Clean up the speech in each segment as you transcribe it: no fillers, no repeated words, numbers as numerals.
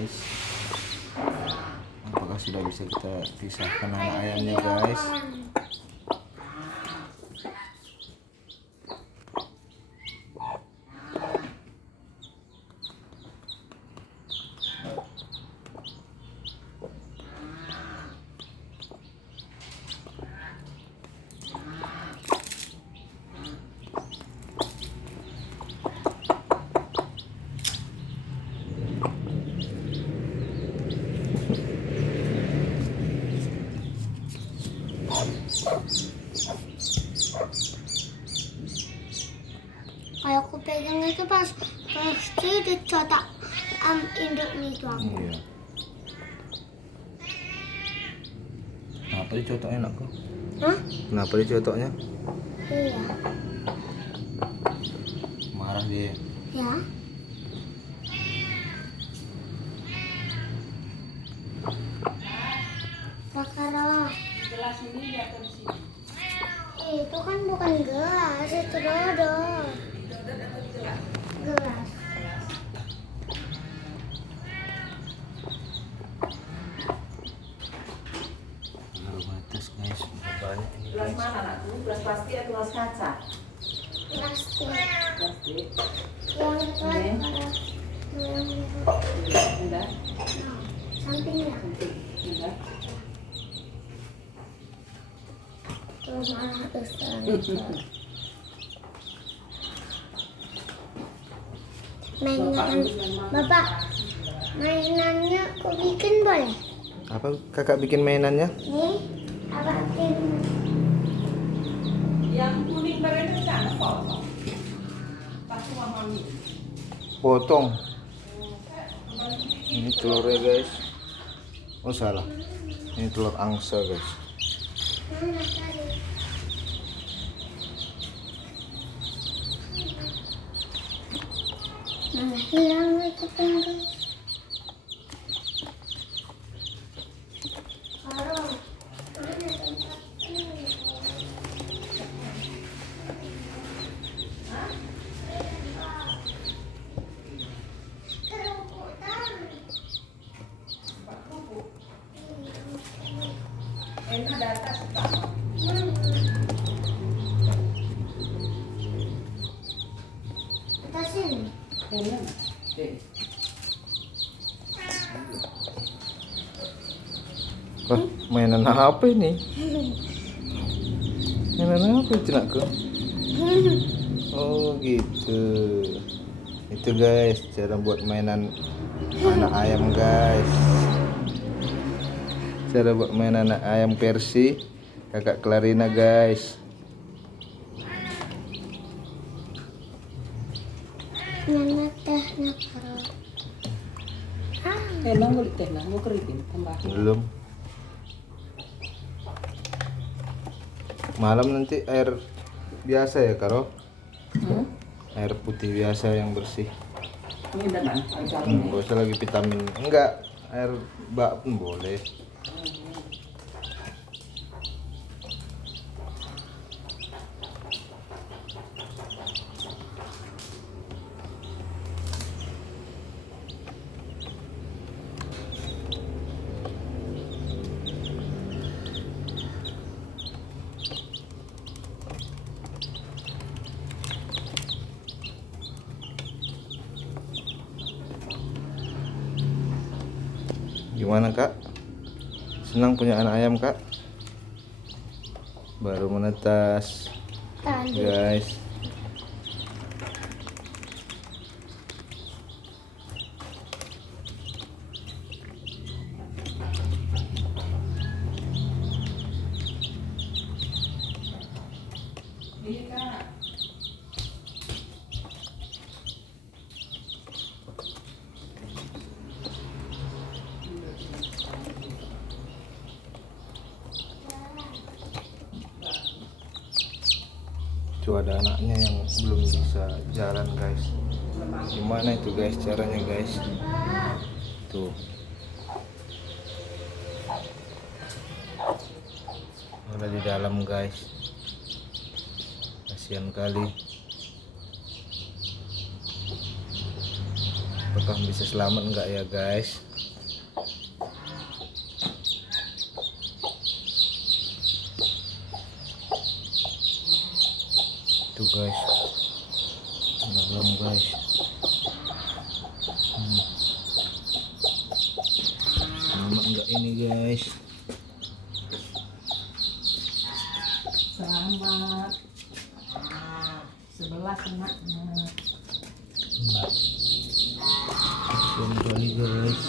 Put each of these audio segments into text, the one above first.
guys. Apakah sudah bisa kita pisahkan anak ayamnya guys? Kalau aku pegang itu pasti dicotak induknya itu. Iya. Kenapa dicotoknya anakku? Hah? Kenapa dicotoknya? Iya. Marah dia. Ya. Bakar. Gelas ini jatuh di sini. Itu kan bukan gelas, itu dodol. Dodot atau di gelas? Gelas. Lalu batas guys, udah banyak ini Gelas guys. mana anakku? Gelas plastik atau gelas kaca? Plastik. Plastik. Yang itu Ini. yang itu. Udah. Nah, sampingnya. Udah. Tuh malah besar. Mainan, Bapak, mainannya aku bikin boleh? Apa kakak bikin mainannya? Nih, apa bikin? Yang kuning berada di sana potong. Pas cuma mami. Potong. Ini telurnya guys. Oh salah. Ini telur angsa guys. Mana tadi? Mana hilang itu tangga? Taruh. Mana tempatnya? Enak di atas Pak. Atas sini. Enak. Wah, mainan apa ini? Mainan apa itu nakku? Oh gitu. Itu guys cara buat mainan anak ayam guys. Cara buat mainan anak ayam versi kakak Clarina guys. Mana tehnya taruh? Emang boleh teh nah, mau keriting tambah. Belum. Malam nanti air biasa ya Karo? Air putih biasa yang bersih. Ini udah kan? Air Gak usah lagi vitamin. Enggak, air bak pun boleh. Gimana kak? Senang punya anak ayam kak? Baru menetas Tadi. guys. Iya kak. Tuh ada anaknya yang belum bisa jalan guys. Gimana itu guys caranya guys? Tuh. Ada di dalam guys. Kasihan kali. Apakah bisa selamat enggak ya guys? itu guys, dalam guys. Selamat enggak ini guys? Selamat. 11 anaknya. Kembali guys.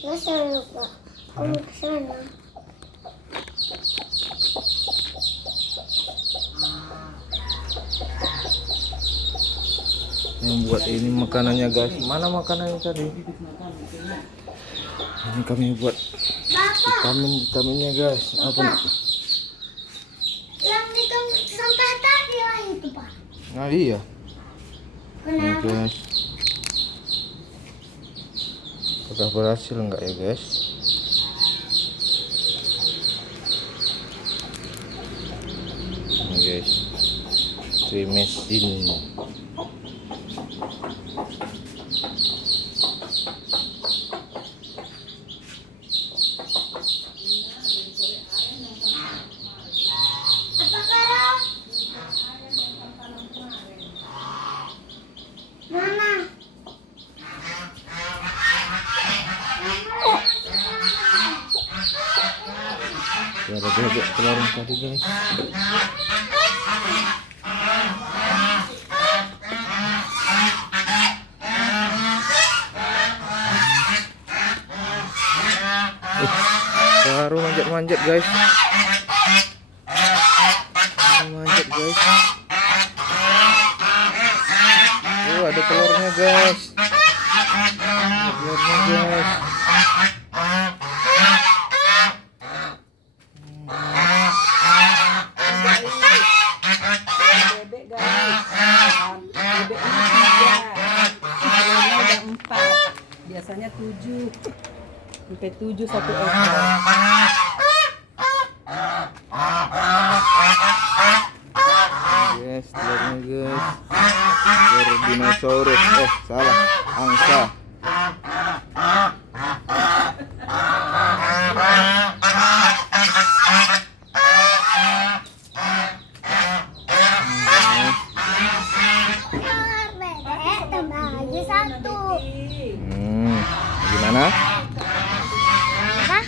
Nggak seru Pak. Kamu kesana. Yang buat ini makanannya guys. Mana makanannya tadi? Ini kami buat vitaminnya guys. Apa? Yang di tong sampah tadi lah itu Pak. Nah iya. Ini Kenapa? guys. Apakah berhasil enggak ya guys? Ini guys. Trimesin. Apa Kara? Mana? Ada bebek telur tadi guys. Baru manjat-manjat guys. Baru manjat guys. Ada telurnya guys. Ada telurnya guys. Bebek guys. Bebek ini 3. Telurnya udah 4. Biasanya 7. Sampai 7 satu ekor. Yes, telurnya guys. Telur dinosaurus. Salah. Angsa. Bebek tambah lagi 1. Gimana? Hah?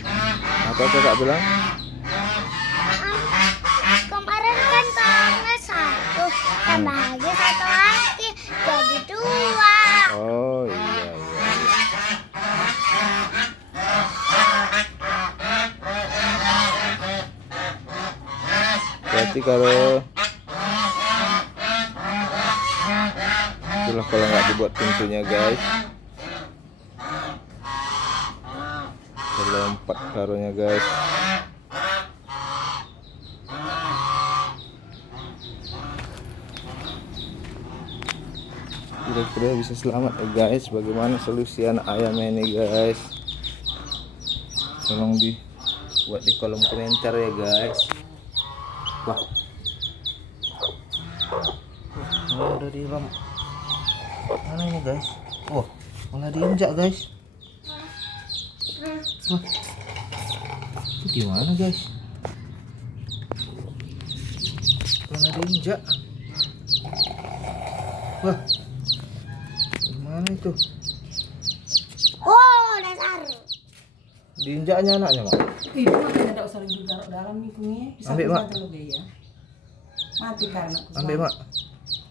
Apa kakak bilang? Kemarin kan tambah 1. Tambah lagi 1 lagi. Jadi 2. Oh iya. Berarti kalau itulah kalau nggak dibuat pintunya guys. Lompat taruhnya guys. Kira-kira bisa selamat ya guys. Bagaimana solusi anak ayam ini guys? Tolong dibuat di kolom komentar ya guys. Wah, udah diram. Mana ini guys? Wah, malah diinjak guys. Wah, itu gimana guys? Malah diinjak. Wah, gimana itu? Oh, udah taruh. Diinjaknya anaknya mak? Itu makanya tidak usah ditaruh dalam nih kuminya. Bisa Ambil, Mak. lebih ya. Mati karena aku. Ambil mak.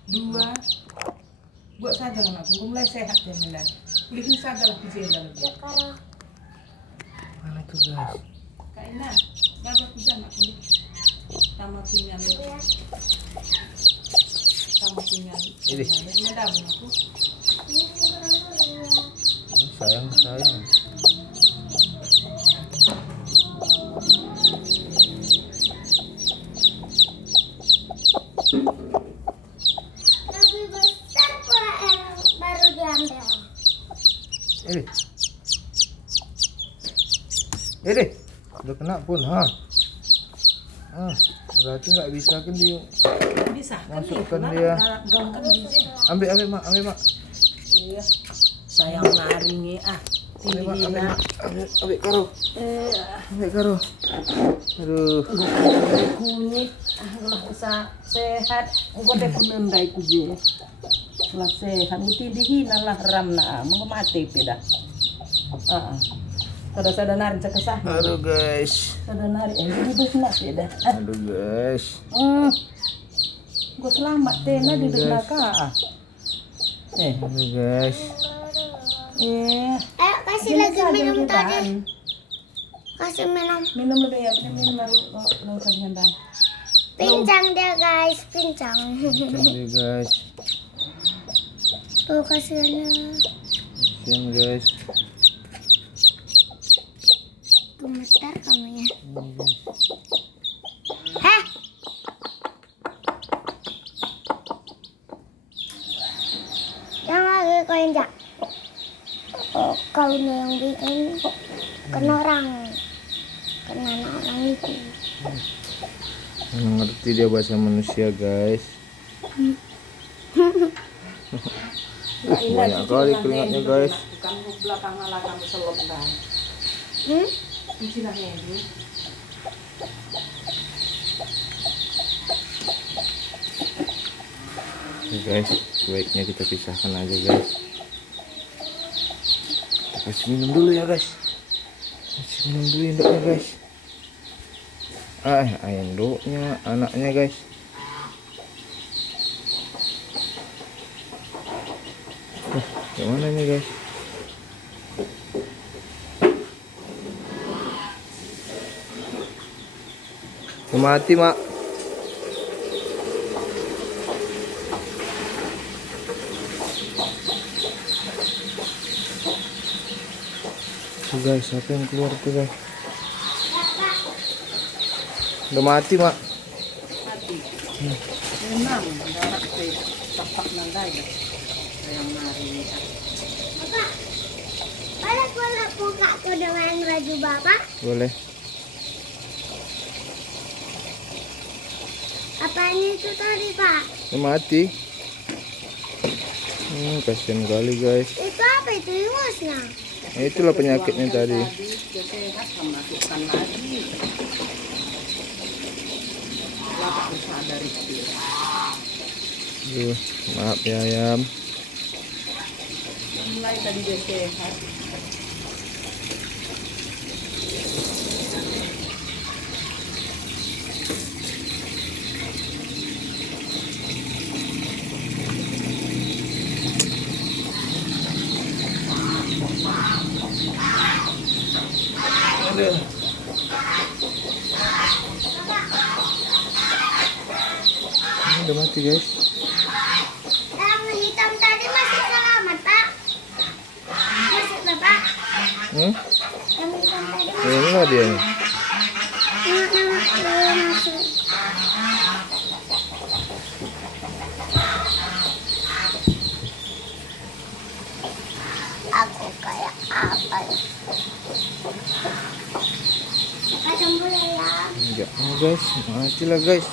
2. Buat saja anakku. Aku mulai sehat ya Melan. Kulihin saja lah kejadian lebih. Sekarang Mana itu guys? Kak Ina, baru aku jangan aku deh. Sama punya ya. sama punya. Ini. Ini dah aku. Sayang. Lebih besar pula yang baru diambil. Ini udah kena pun berarti nggak bisa kan dia. Bisa kan Masukkan nih, dia. gampang bisa. Ambil mak. Iya. Sayang naringnya Tinggi-tinggi. Ambil karo. Ambil karo. Aduh. Kunyit, lah bisa sehat. Engkau teh penendai kuje. Lah sehat, tinggi lah ram na, mau mati tidak. Sada nari cakesah. Aduh guys. Sada nari, duduk nak tidak. Aduh guys. Gue selamat teh, na duduk nak kah? Aduh guys. Ayo kasih lagi minum tadi. Kasih minum. Minum lebih ya, minum lalu tadi hendak. Pincang dia guys, pincang. Aduh guys. Tuh kasihannya. Kasian guys. Gemetar kamunya. Heh. Yang lagi kau injak. Oh, kau nih yang bikin kena orang itu. Mana ngerti dia bahasa manusia guys. Banyak kali keringatnya guys. Kamu belakang malah kamu selop dah. Cuci lah ini. Oke guys, sebaiknya kita pisahkan aja guys. Kita kasih minum dulu ya guys. Kasih minum dulu induknya guys. Induknya, anaknya guys. Gimana nih guys? Mati mak. Tuh guys, siapa yang keluar tuh guys? Udah mati mak. Mati. Memang dapat tapak nandai. Yang mari. Bapak, boleh buka tuh dengan baju bapak? Boleh. Apanya itu tadi pak? Udah mati. Kasian kali guys. Itu apa itu ingusnya? Itulah penyakitnya tadi. Dia sehat, kamu masukkan lagi. Bapak bisa dari itu. Maaf ya ayam. Mulai tadi dia sehat. Aduh. Ini udah mati guys. Yang hitam tadi masih selamat pak? Masih bapak? Yang hitam tadi Ini lah dia nih. masih. Aku kayak apa ya? Kacang boleh ya? Enggak mau guys, mati lah guys.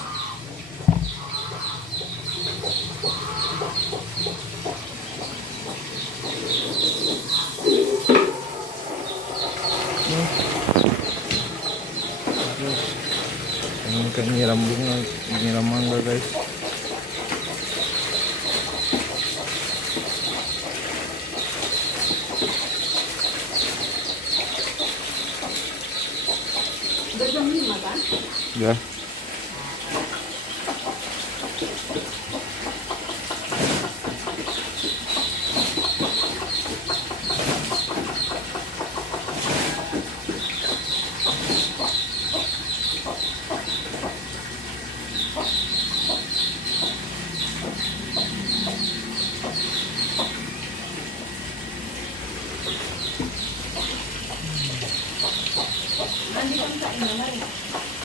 Ini kayak nyiram bunga, nyiram mangga guys. Udah jam 5 kan? Udah.